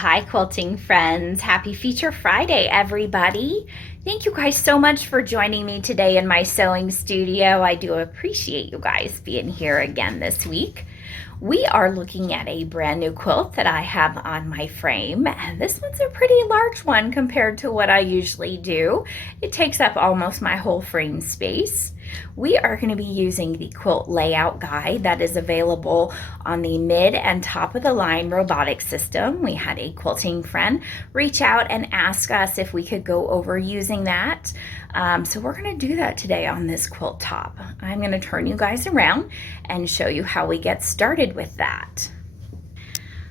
Hi, quilting friends. Happy Feature Friday, everybody. Thank you guys so much for joining me today in my sewing studio. I do appreciate you guys being here again this week. We are looking at a brand new quilt that I have on my frame, and this one's a pretty large one compared to what I usually do. It takes up almost my whole frame space. We are going to be using the Quilt Layout guide that is available on the mid and top of the line robotic system. We had a quilting friend reach out and ask us if we could go over using that. So we're going to do that today on this quilt top. I'm going to turn you guys around and show you how we get started with that.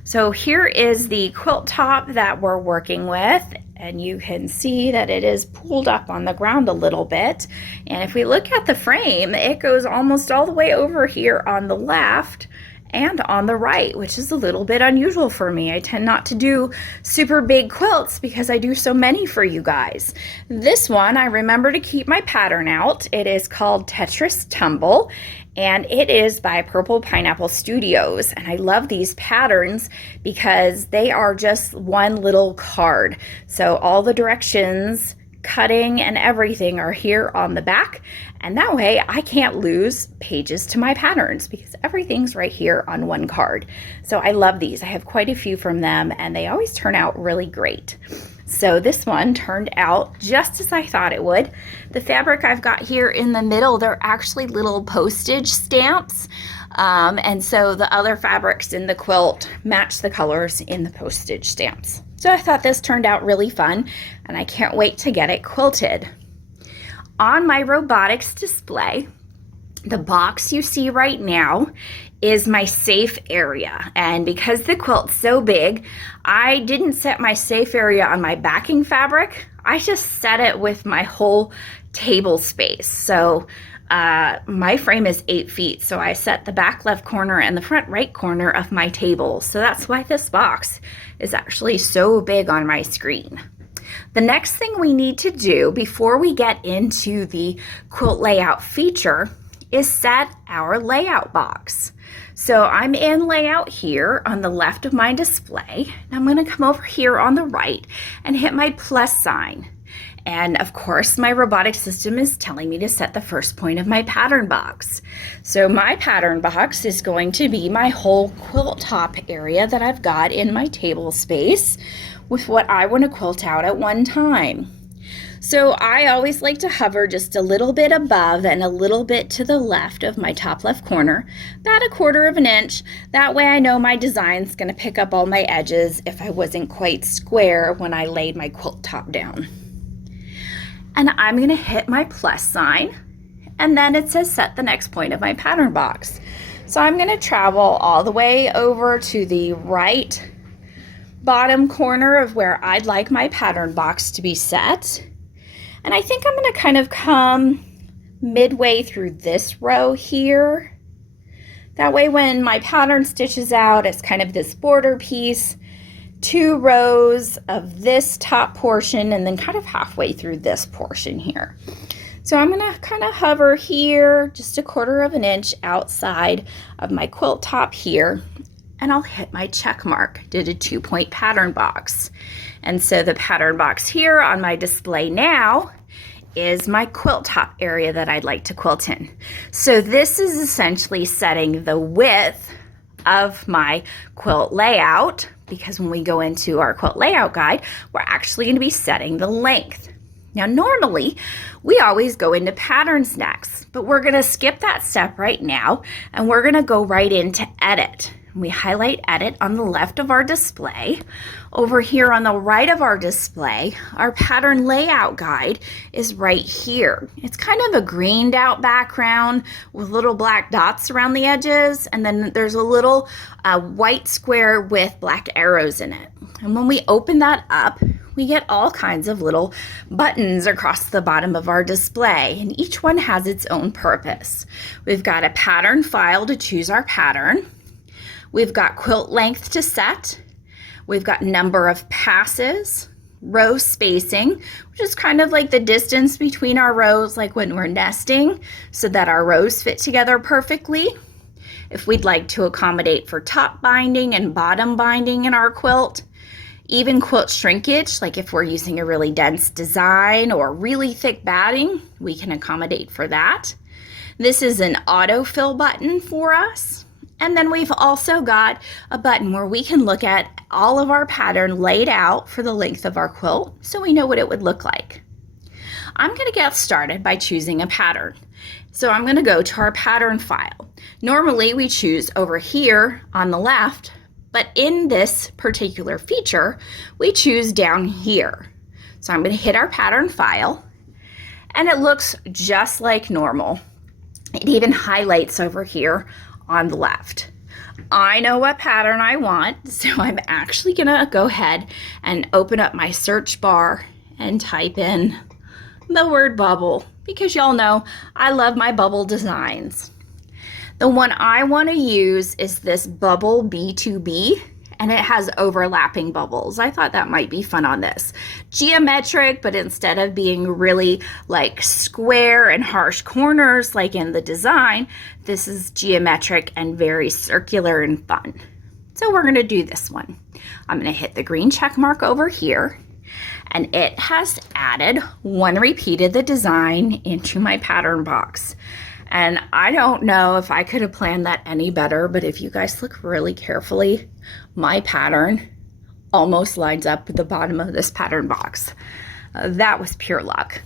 So here is the quilt top that we're working with, and you can see that it is pulled up on the ground a little bit. And if we look at the frame, it goes almost all the way over here on the left and on the right, which is a little bit unusual for me. I tend not to do super big quilts because I do so many for you guys. This one, I remember to keep my pattern out. It is called Tetris Tumble, and it is by Purple Pineapple Studios. And I love these patterns because they are just one little card. So all the directions, cutting, and everything are here on the back, and that way I can't lose pages to my patterns because everything's right here on one card. So I love these. I have quite a few from them, and they always turn out really great. So this one turned out just as I thought it would. The fabric I've got here in the middle, they're actually little postage stamps. And so the other fabrics in the quilt match the colors in the postage stamps. So I thought this turned out really fun, and I can't wait to get it quilted. On my robotics display, the box you see right now is my safe area. And because the quilt's so big, I didn't set my safe area on my backing fabric. I just set it with my whole table space. So my frame is 8 feet, so I set the back left corner and the front right corner of my table. So that's why this box is actually so big on my screen. The next thing we need to do before we get into the quilt layout feature is set our layout box. So I'm in layout here on the left of my display. I'm going to come over here on the right and hit my plus sign. And of course, my robotic system is telling me to set the first point of my pattern box. So my pattern box is going to be my whole quilt top area that I've got in my table space with what I want to quilt out at one time. So I always like to hover just a little bit above and a little bit to the left of my top left corner, about 1/4 of an inch. That way I know my design's going to pick up all my edges if I wasn't quite square when I laid my quilt top down. And I'm going to hit my plus sign, and then it says set the next point of my pattern box. So I'm going to travel all the way over to the right bottom corner of where I'd like my pattern box to be set. And I think I'm going to kind of come midway through this row here. That way when my pattern stitches out, it's kind of this border piece, 2 rows of this top portion, and then kind of halfway through this portion here. So I'm going to kind of hover here just 1/4 of an inch outside of my quilt top here, and I'll hit my check mark. Did a 2-point pattern box. And so the pattern box here on my display now is my quilt top area that I'd like to quilt in. So this is essentially setting the width of my quilt layout, because when we go into our quilt layout guide, we're actually going to be setting the length. Now normally we always go into patterns next, but we're going to skip that step right now, and we're going to go right into edit. We highlight edit on the left of our display. Over here on the right of our display, our pattern layout guide is right here. It's kind of a greened out background with little black dots around the edges, and then there's a little white square with black arrows in it. And when we open that up, we get all kinds of little buttons across the bottom of our display, and each one has its own purpose. We've got a pattern file to choose our pattern. We've got quilt length to set. We've got number of passes, row spacing, which is kind of like the distance between our rows, like when we're nesting, so that our rows fit together perfectly. If we'd like to accommodate for top binding and bottom binding in our quilt, Even quilt shrinkage, like if we're using a really dense design or really thick batting, we can accommodate for that. This is an autofill button for us. And then we've also got a button where we can look at all of our pattern laid out for the length of our quilt so we know what it would look like. I'm going to get started by choosing a pattern. So I'm going to go to our pattern file. Normally we choose over here on the left, but in this particular feature, we choose down here. So I'm going to hit our pattern file, and it looks just like normal. It even highlights over here on the left. I know what pattern I want, so I'm actually going to go ahead and open up my search bar and type in the word bubble, because y'all know I love my bubble designs. The one I want to use is this bubble B2B, and it has overlapping bubbles. I thought that might be fun on this. Geometric, but instead of being really like square and harsh corners like in the design, this is geometric and very circular and fun. So we're going to do this one. I'm going to hit the green check mark over here, and it has added one repeat of the design into my pattern box. And I don't know if I could have planned that any better, but if you guys look really carefully, my pattern almost lines up with the bottom of this pattern box. That was pure luck.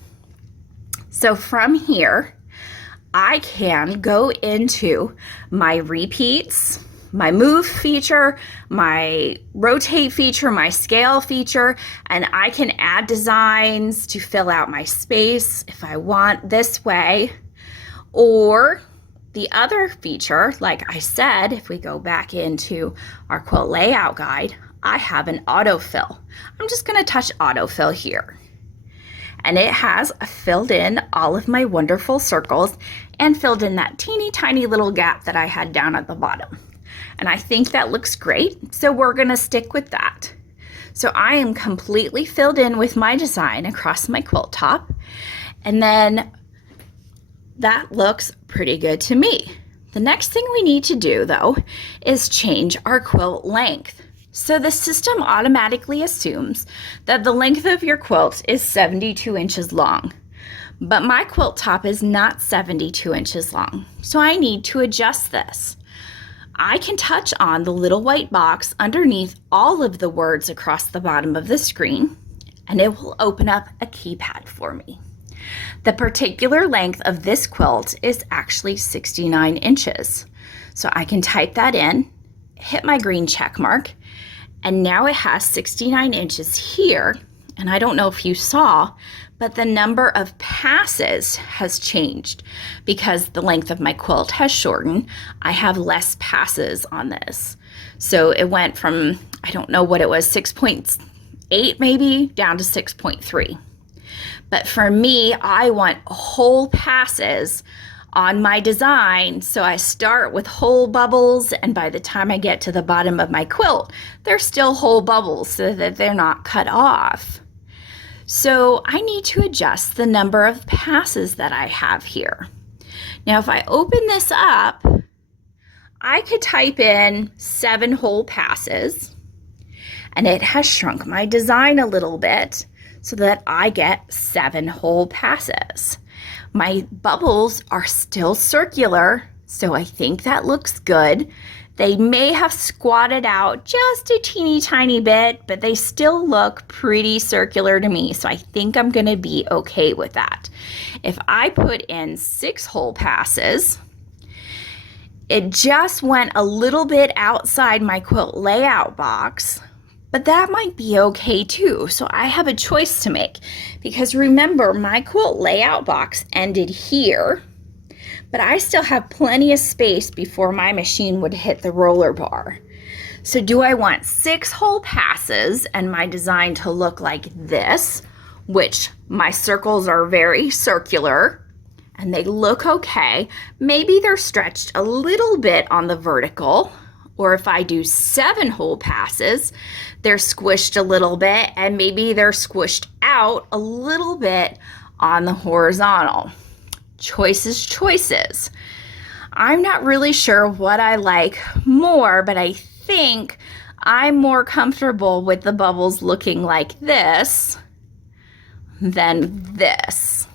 So from here, I can go into my repeats, my move feature, my rotate feature, my scale feature, and I can add designs to fill out my space if I want this way. Or the other feature, like I said, if we go back into our quilt layout guide, I have an autofill. I'm just going to touch autofill here. And it has filled in all of my wonderful circles and filled in that teeny tiny little gap that I had down at the bottom. And I think that looks great, so we're going to stick with that. So I am completely filled in with my design across my quilt top, and then that looks pretty good to me. The next thing we need to do, though, is change our quilt length. So the system automatically assumes that the length of your quilt is 72 inches long. But my quilt top is not 72 inches long, so I need to adjust this. I can touch on the little white box underneath all of the words across the bottom of the screen, and it will open up a keypad for me. The particular length of this quilt is actually 69 inches. So I can type that in, hit my green check mark, and now it has 69 inches here. And I don't know if you saw, but the number of passes has changed because the length of my quilt has shortened. I have less passes on this. So it went from, I don't know what it was, 6.8 maybe, down to 6.3. But for me, I want whole passes on my design. So I start with whole bubbles, and by the time I get to the bottom of my quilt, they're still whole bubbles so that they're not cut off. So I need to adjust the number of passes that I have here. Now, if I open this up, I could type in 7 whole passes, and it has shrunk my design a little bit so that I get 7 whole passes. My bubbles are still circular, so I think that looks good. They may have squatted out just a teeny tiny bit, but they still look pretty circular to me, so I think I'm gonna be okay with that. If I put in 6 whole passes, it just went a little bit outside my quilt layout box, but that might be okay too. So I have a choice to make, because remember, my quilt layout box ended here, but I still have plenty of space before my machine would hit the roller bar. So do I want 6 whole passes and my design to look like this, which my circles are very circular and they look okay? Maybe they're stretched a little bit on the vertical, or if I do 7 whole passes, they're squished a little bit, and maybe they're squished out a little bit on the horizontal. Choices. I'm not really sure what I like more, but I think I'm more comfortable with the bubbles looking like this than this.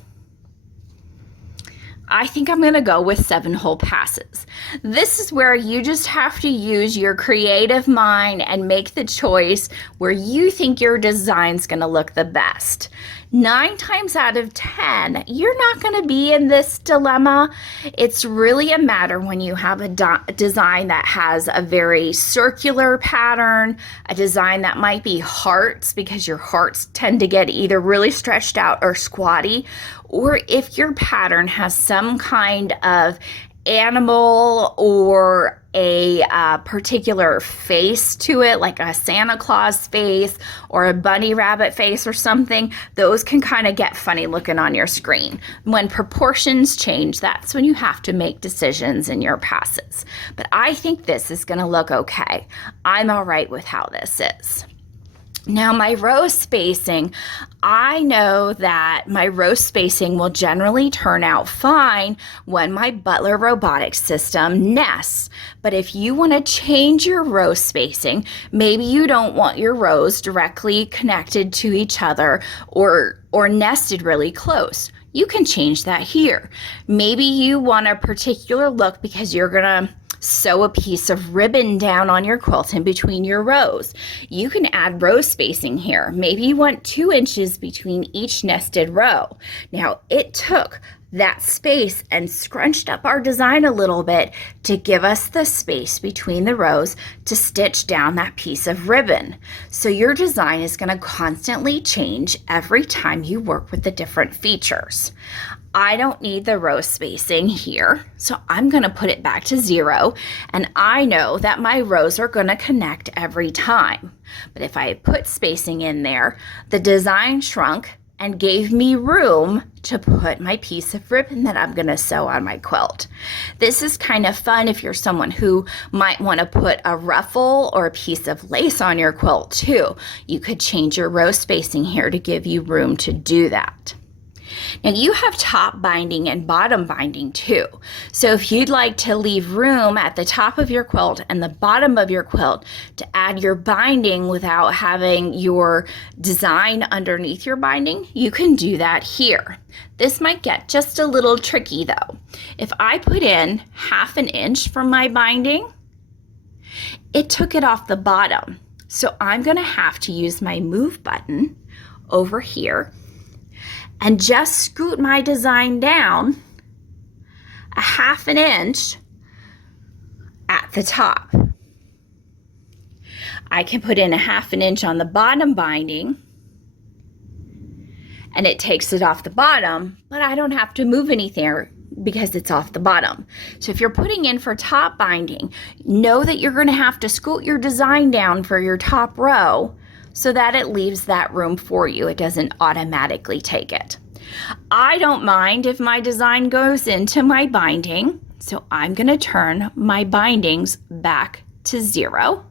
I think I'm going to go with 7 whole passes. This is where you just have to use your creative mind and make the choice where you think your design's going to look the best. 9 times out of 10, you're not going to be in this dilemma. It's really a matter when you have a design that has a very circular pattern, a design that might be hearts because your hearts tend to get either really stretched out or squatty, or if your pattern has some kind of animal or a particular face to it, like a Santa Claus face or a bunny rabbit face or something, those can kind of get funny looking on your screen. When proportions change, that's when you have to make decisions in your passes. But I think this is going to look okay. I'm all right with how this is. Now my row spacing, I know that my row spacing will generally turn out fine when my Butler robotics system nests. But if you want to change your row spacing, maybe you don't want your rows directly connected to each other or nested really close. You can change that here. Maybe you want a particular look because you're gonna sew a piece of ribbon down on your quilt in between your rows. You can add row spacing here. Maybe you want 2 inches between each nested row. Now it took that space and scrunched up our design a little bit to give us the space between the rows to stitch down that piece of ribbon. So your design is going to constantly change every time you work with the different features. I don't need the row spacing here, so I'm going to put it back to 0, and I know that my rows are going to connect every time. But if I put spacing in there, the design shrunk and gave me room to put my piece of ribbon that I'm going to sew on my quilt. This is kind of fun if you're someone who might want to put a ruffle or a piece of lace on your quilt too. You could change your row spacing here to give you room to do that. Now you have top binding and bottom binding too. So if you'd like to leave room at the top of your quilt and the bottom of your quilt to add your binding without having your design underneath your binding, you can do that here. This might get just a little tricky though. If I put in 1/2 inch from my binding, it took it off the bottom. So I'm going to have to use my move button over here and just scoot my design down 1/2 inch at the top. I can put in 1/2 inch on the bottom binding and it takes it off the bottom, but I don't have to move anything because it's off the bottom. So if you're putting in for top binding, know that you're going to have to scoot your design down for your top row so that it leaves that room for you. It doesn't automatically take it. I don't mind if my design goes into my binding, so I'm going to turn my bindings back to 0.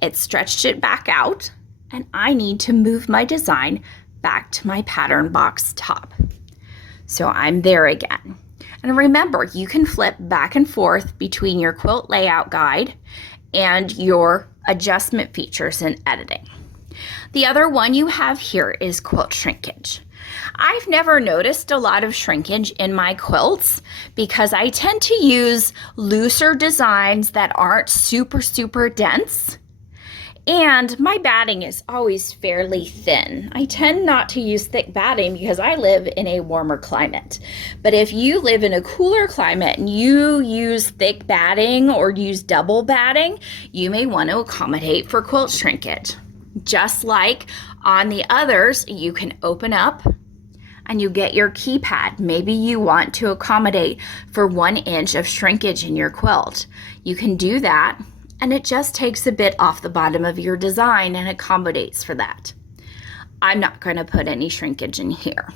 It stretched it back out, and I need to move my design back to my pattern box top. So I'm there again. And remember, you can flip back and forth between your quilt layout guide and your adjustment features in editing. The other one you have here is quilt shrinkage. I've never noticed a lot of shrinkage in my quilts because I tend to use looser designs that aren't super dense. And my batting is always fairly thin. I tend not to use thick batting because I live in a warmer climate. But if you live in a cooler climate and you use thick batting or use double batting, you may want to accommodate for quilt shrinkage. Just like on the others, you can open up and you get your keypad. Maybe you want to accommodate for 1 inch of shrinkage in your quilt. You can do that, and it just takes a bit off the bottom of your design and accommodates for that. I'm not going to put any shrinkage in here.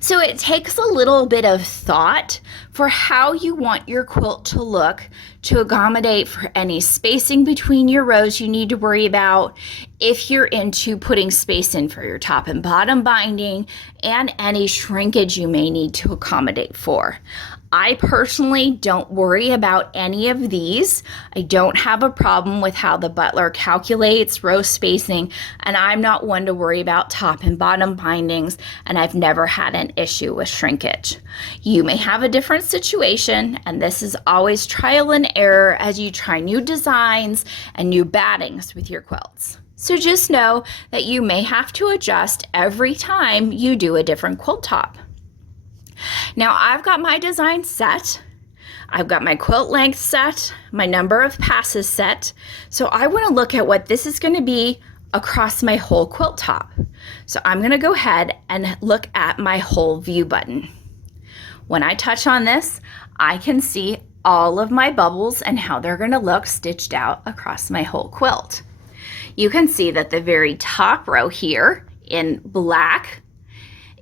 So it takes a little bit of thought for how you want your quilt to look to accommodate for any spacing between your rows you need to worry about, if you're into putting space in for your top and bottom binding, and any shrinkage you may need to accommodate for. I personally don't worry about any of these. I don't have a problem with how the butler calculates row spacing, and I'm not one to worry about top and bottom bindings, and I've never had an issue with shrinkage. You may have a different situation, and this is always trial and error as you try new designs and new battings with your quilts. So just know that you may have to adjust every time you do a different quilt top. Now I've got my design set, I've got my quilt length set, my number of passes set, so I want to look at what this is going to be across my whole quilt top. So I'm going to go ahead and look at my whole view button. When I touch on this, I can see all of my bubbles and how they're going to look stitched out across my whole quilt. You can see that the very top row here in black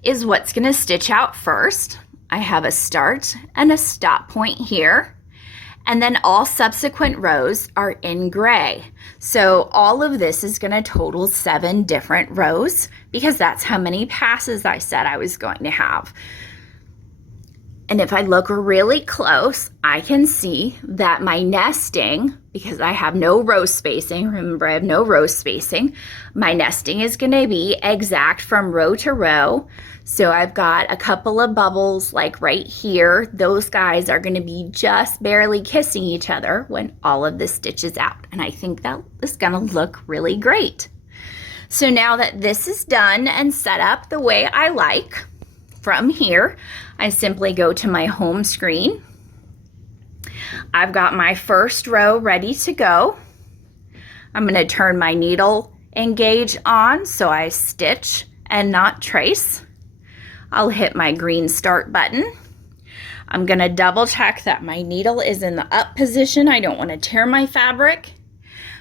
is what's going to stitch out first. I have a start and a stop point here, and then all subsequent rows are in gray. So all of this is going to total 7 different rows because that's how many passes I said I was going to have. And if I look really close, I can see that my nesting, because I have no row spacing, remember I have no row spacing, my nesting is going to be exact from row to row. So I've got a couple of bubbles like right here. Those guys are going to be just barely kissing each other when all of this stitches out. And I think that is going to look really great. So now that this is done and set up the way I like, from here, I simply go to my home screen. I've got my first row ready to go. I'm going to turn my needle engage on so I stitch and not trace. I'll hit my green start button. I'm going to double check that my needle is in the up position. I don't want to tear my fabric.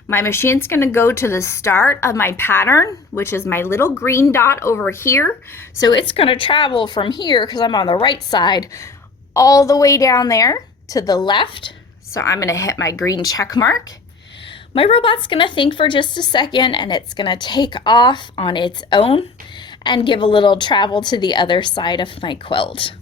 My machine's going to go to the start of my pattern, which is my little green dot over here. So it's going to travel from here, because I'm on the right side, all the way down there to the left. So I'm going to hit my green check mark. My robot's going to think for just a second, and it's going to take off on its own and give a little travel to the other side of my quilt.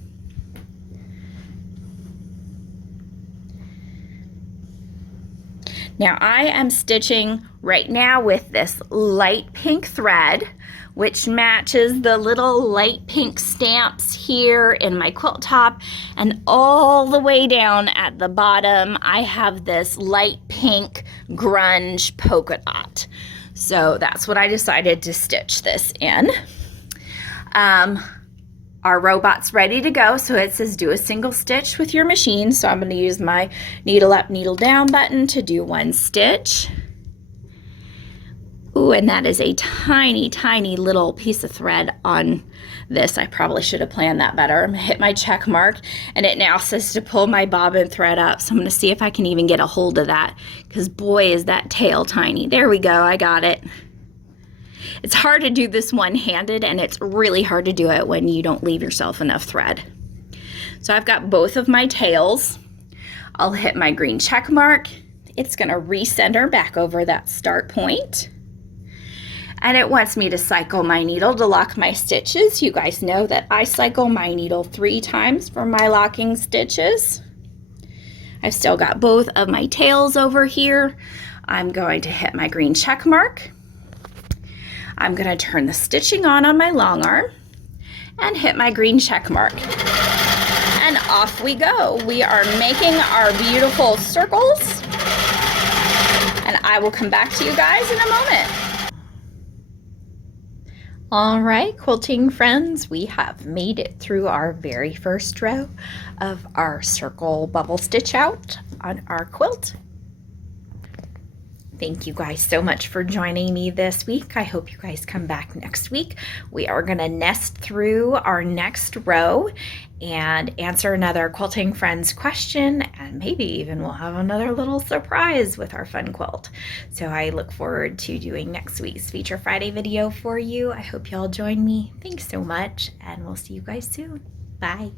Now I am stitching right now with this light pink thread, which matches the little light pink stamps here in my quilt top, and all the way down at the bottom I have this light pink grunge polka dot. So that's what I decided to stitch this in. Our robot's ready to go, so it says do a single stitch with your machine. So I'm going to use my needle up, needle down button to do 1 stitch. Ooh, and that is a tiny, tiny little piece of thread on this. I probably should have planned that better. I'm going to hit my check mark, and it now says to pull my bobbin thread up. So I'm going to see if I can even get a hold of that, because boy, is that tail tiny. There we go, I got it. It's hard to do this one-handed, and it's really hard to do it when you don't leave yourself enough thread. So I've got both of my tails. I'll hit my green check mark. It's going to recenter back over that start point. And it wants me to cycle my needle to lock my stitches. You guys know that I cycle my needle 3 times for my locking stitches. I've still got both of my tails over here. I'm going to hit my green check mark. I'm going to turn the stitching on my long arm and hit my green check mark. And off we go. We are making our beautiful circles, and I will come back to you guys in a moment. All right, quilting friends, we have made it through our very first row of our circle bubble stitch out on our quilt. Thank you guys so much for joining me this week. I hope you guys come back next week. We are going to nest through our next row and answer another Quilting Friends question, and maybe even we'll have another little surprise with our fun quilt. So I look forward to doing next week's Feature Friday video for you. I hope y'all join me. Thanks so much, and we'll see you guys soon. Bye.